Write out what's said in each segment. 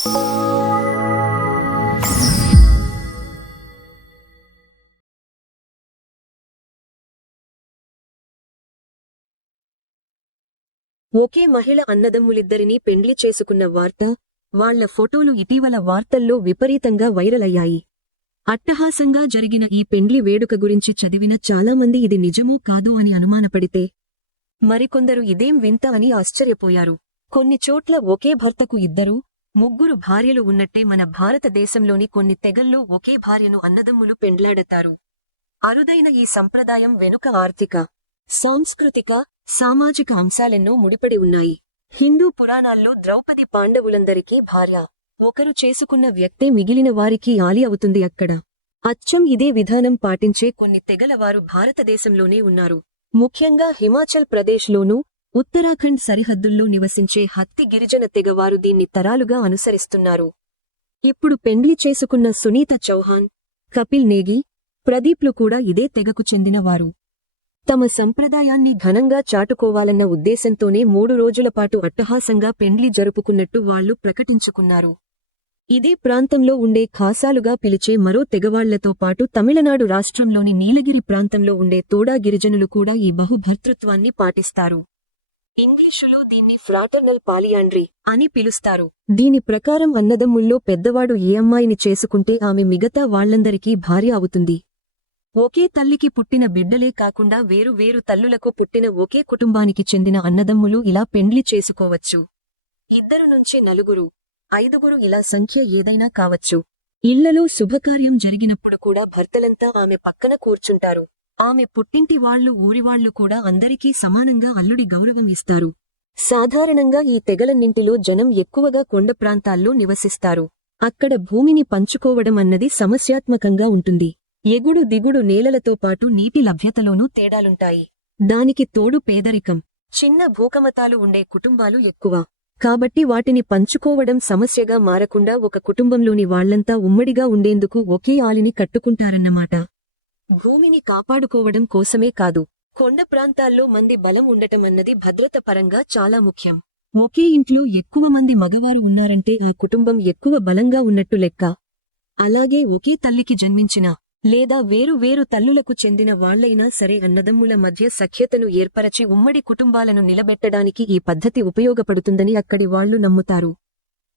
ఒకే మహిళ అన్నదమ్ములిద్దరినీ పెండ్లి చేసుకున్న వార్త, వాళ్ల ఫోటోలు ఇటీవల వార్తల్లో విపరీతంగా వైరల్ అయ్యాయి. అట్టహాసంగా జరిగిన ఈ పెండ్లి వేడుక గురించి చదివిన చాలామంది ఇది నిజమో కాదో అని అనుమానపడితే, మరికొందరు ఇదేం వింత అని ఆశ్చర్యపోయారు. కొన్ని చోట్ల ఒకే భర్తకు ఇద్దరు, ముగ్గురు భార్యలు ఉన్నట్టే మన భారతదేశంలోని కొన్ని తెగల్లో ఒకే భార్యను అన్నదమ్ములు పెండ్లాడతారు. అరుదైన ఈ సంప్రదాయం వెనుక ఆర్థిక, సాంస్కృతిక, సామాజిక అంశాలెన్నో ముడిపడి ఉన్నాయి. హిందూ పురాణాల్లో ద్రౌపది పాండవులందరికీ భార్య. ఒకరు చేసుకున్న వ్యక్తే మిగిలిన వారికి ఆలి అవుతుంది. అక్కడ అచ్చం ఇదే విధానం పాటించే కొన్ని తెగలవారు భారతదేశంలోనే ఉన్నారు. ముఖ్యంగా హిమాచల్ ప్రదేశ్లోనూ, ఉత్తరాఖండ్ సరిహద్దుల్లో నివసించే హత్తి గిరిజన తెగవారు దీన్ని తరాలుగా అనుసరిస్తున్నారు. ఇప్పుడు పెండ్లి చేసుకున్న సునీత చౌహాన్, కపిల్ నేగి, ప్రదీప్లు కూడా ఇదే తెగకు చెందినవారు. తమ సంప్రదాయాన్ని ఘనంగా చాటుకోవాలన్న ఉద్దేశంతోనే 3 రోజులపాటు అట్టహాసంగా పెండ్లి జరుపుకున్నట్టు వాళ్లు ప్రకటించుకున్నారు. ఇదే ప్రాంతంలో ఉండే ఖాసాలుగా పిలిచే మరో తెగవాళ్లతో పాటు తమిళనాడు రాష్ట్రంలోని నీలగిరి ప్రాంతంలో ఉండే తోడా గిరిజనులు కూడా ఈ బహుభర్తృత్వాన్ని పాటిస్తారు. ఇంగ్లీషులో దీన్ని ఫ్రాటర్నల్ పాలియాండ్రీ అని పిలుస్తారు. దీని ప్రకారం అన్నదమ్ముల్లో పెద్దవాడు ఏ అమ్మాయిని చేసుకుంటే ఆమె మిగతా వాళ్లందరికీ భార్య అవుతుంది. ఒకే తల్లికి పుట్టిన బిడ్డలే కాకుండా వేరు వేరు తల్లులకు పుట్టిన ఒకే కుటుంబానికి చెందిన అన్నదమ్ములు ఇలా పెండ్లి చేసుకోవచ్చు. 2 నుంచి 4, 5 ఇలా సంఖ్య ఏదైనా కావచ్చు. ఇళ్లలో శుభకార్యం జరిగినప్పుడు కూడా భర్తలంతా ఆమె పక్కన కూర్చుంటారు. ఆమె పుట్టింటి వాళ్లు ఊరివాళ్లు కూడా అందరికీ సమానంగా అల్లుడి గౌరవం ఇస్తారు. సాధారణంగా ఈ తెగలన్నింటిలో జనం ఎక్కువగా కొండ ప్రాంతాల్లో నివసిస్తారు. అక్కడ భూమిని పంచుకోవడం అన్నది సమస్యాత్మకంగా ఉంటుంది. ఎగుడు దిగుడు నేలలతో పాటు నీటి లభ్యతలోనూ తేడాలుంటాయి. దానికి తోడు పేదరికం, చిన్న భూకమతాలు ఉండే కుటుంబాలు ఎక్కువ. కాబట్టి వాటిని పంచుకోవడం సమస్యగా మారకుండా ఒక కుటుంబంలోని వాళ్లంతా ఉమ్మడిగా ఉండేందుకు ఒకే ఆలిని కట్టుకుంటారన్నమాట. భూమిని కాపాడుకోవడం కోసమే కాదు, కొండ ప్రాంతాల్లో మంది బలం ఉండటమన్నది భద్రత పరంగా చాలా ముఖ్యం. ఒకే ఇంట్లో ఎక్కువ మంది మగవారు ఉన్నారంటే ఆ కుటుంబం ఎక్కువ బలంగా ఉన్నట్టు లెక్క. అలాగే ఒకే తల్లికి జన్మించిన లేదా వేరు వేరు తల్లులకు చెందిన వాళ్లైనా సరే అన్నదమ్ముల మధ్య సఖ్యతను ఏర్పరచి ఉమ్మడి కుటుంబాలను నిలబెట్టడానికి ఈ పద్ధతి ఉపయోగపడుతుందని అక్కడి వాళ్లు నమ్ముతారు.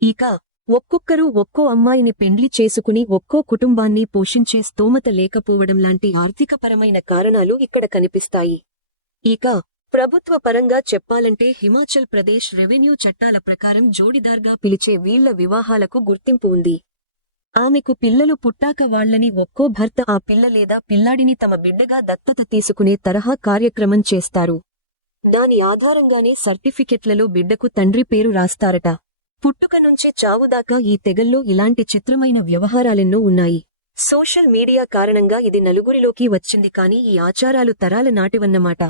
ఇక ఒక్కొక్కరు ఒక్కో అమ్మాయిని పెండ్లి చేసుకుని ఒక్కో కుటుంబాన్ని పోషించే స్తోమత లేకపోవడం లాంటి ఆర్థికపరమైన కారణాలు ఇక్కడ కనిపిస్తాయి. ఇక ప్రభుత్వ పరంగా చెప్పాలంటే హిమాచల్ ప్రదేశ్ రెవెన్యూ చట్టాల ప్రకారం జోడిదార్గా పిలిచే వీళ్ల వివాహాలకు గుర్తింపు ఉంది. ఆమెకు పిల్లలు పుట్టాక వాళ్లని ఒక్కో భర్త ఆ పిల్ల లేదా పిల్లాడిని తమ బిడ్డగా దత్తత తీసుకునే తరహా కార్యక్రమం చేస్తారు. దాని ఆధారంగానే సర్టిఫికెట్లలో బిడ్డకు తండ్రి పేరు రాస్తారట. పుట్టుక నుంచి చావుదాకా ఈ తెగల్లో ఇలాంటి చిత్రమైన వ్యవహారాలెన్నో ఉన్నాయి. సోషల్ మీడియా కారణంగా ఇది నలుగురిలోకి వచ్చింది కానీ ఈ ఆచారాలు తరాల నాటివన్నమాట.